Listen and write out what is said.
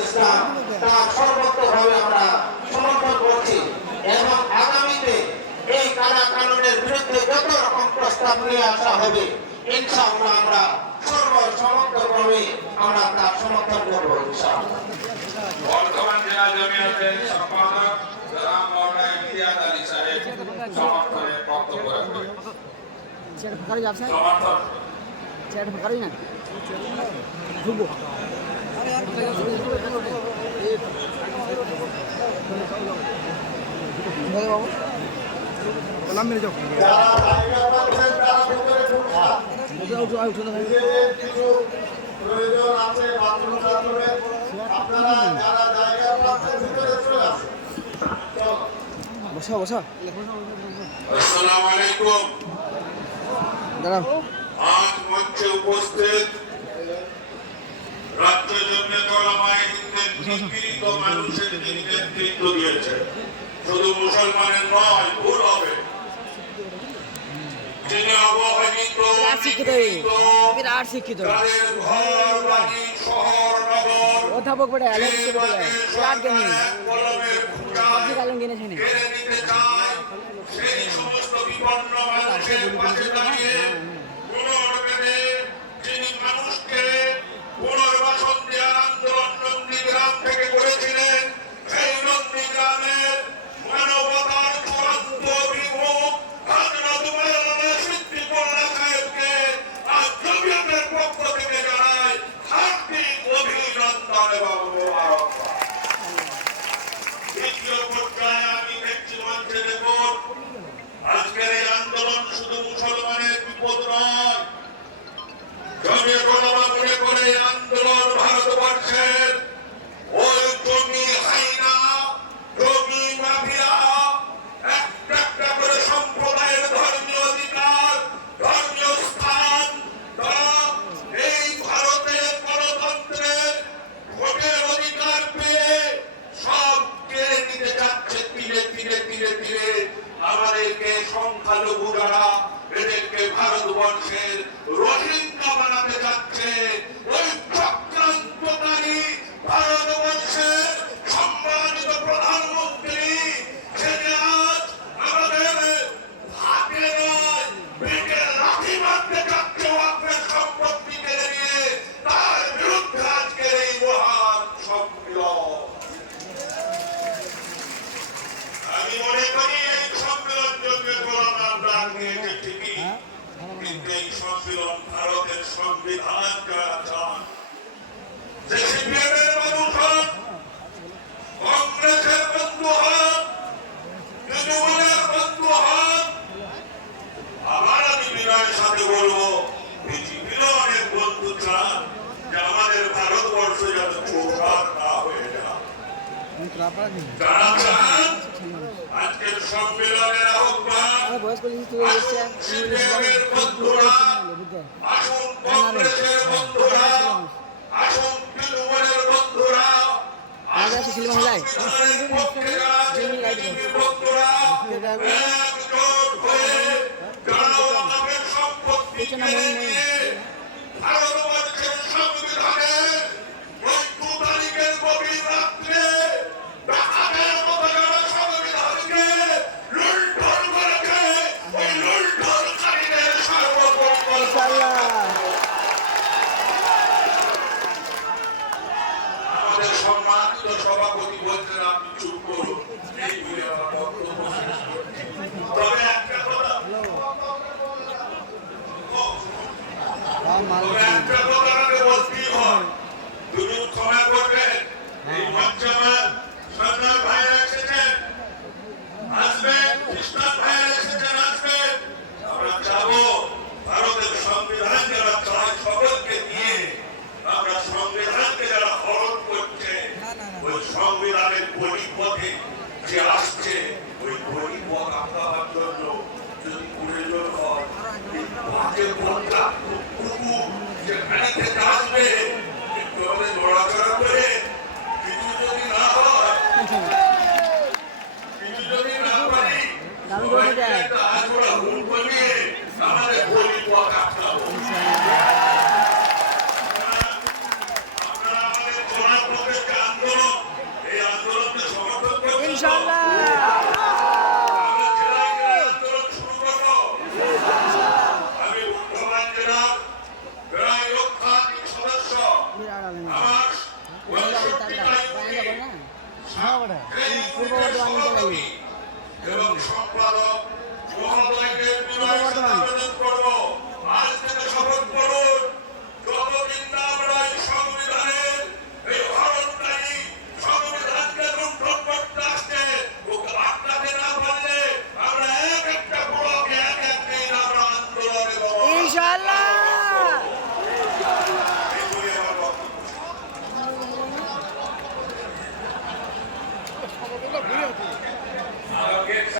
ইসলাম তা সর্বত্রভাবে আমরা সমর্থন করছি এবং আগামীতে এই কালা কানুনের বিরুদ্ধে যত রকম প্রস্তাব নিয়ে আসা হবে ইনশাআল্লাহ আমরা সর্ব সমর্থক্রমে আমরা তার সমর্থন করব ইনশাআল্লাহ। বর্তমান জেলা জমিয়তের সম্পাদক জনাব মাওলানা ইমতিয়াজ আলী সাহেব সমর্থনে বক্তব্য রাখবেন। চেয়ার ফাঁকা রয়েছে আপনার সমর্থন। চেয়ার ফাঁকা না? ঢুকবো। প্রয়োজন আছে বাথরুম টাথরুমের আপনারা যারা জায়গা পাচ্ছেন ভিতরে চলে আসুন বসা বসা আসসালামু আলাইকুম। দাঁড়াও। আজ মঞ্চে উপস্থিত ওলামায়ে হিন্দের নিপীড়িত মানুষের যিনি নেতৃত্ব দিয়েছে। শুধু মুসলমানের নয় ভুল হবে। যিনি অবহেলিত বিরাট শিক্ষিত নিপীড়িত, বিরাট শিক্ষিত। যাদের ঘর বাড়ি শহর নগর অধ্যাপক আলেম বিশ্ববিদ্যালয় বিরাট জ্ঞানী। কালম সেই সমস্ত বিপন্ন মানুষের পাশে দাঁড়িয়ে যারা এদেরকে ভারতবর্ষের রোহিঙ্গা ভারতের সংবিধান চান যে সিপিএমের মানুষ হন কংগ্রেসের বন্ধু হন তৃণমূলের বন্ধু হন আবার আমি বিনয়ের সাথে বলব বিজেপিরও অনেক বন্ধু চান যে আমাদের ভারতবর্ষ যেন চৌকার না হয়ে যায় তারা চান আজকের সম্মেলনের আহ্বান you. আসছে ওই পরিপথ আপনার জন্য যদি প্রয়োজন হয় যে পথটা কুকুর, যে পানিতে আসবে একটু পূর্ব বর্ধমান জেলায় এবং সম্পাদক পূর্ব বর্ধমান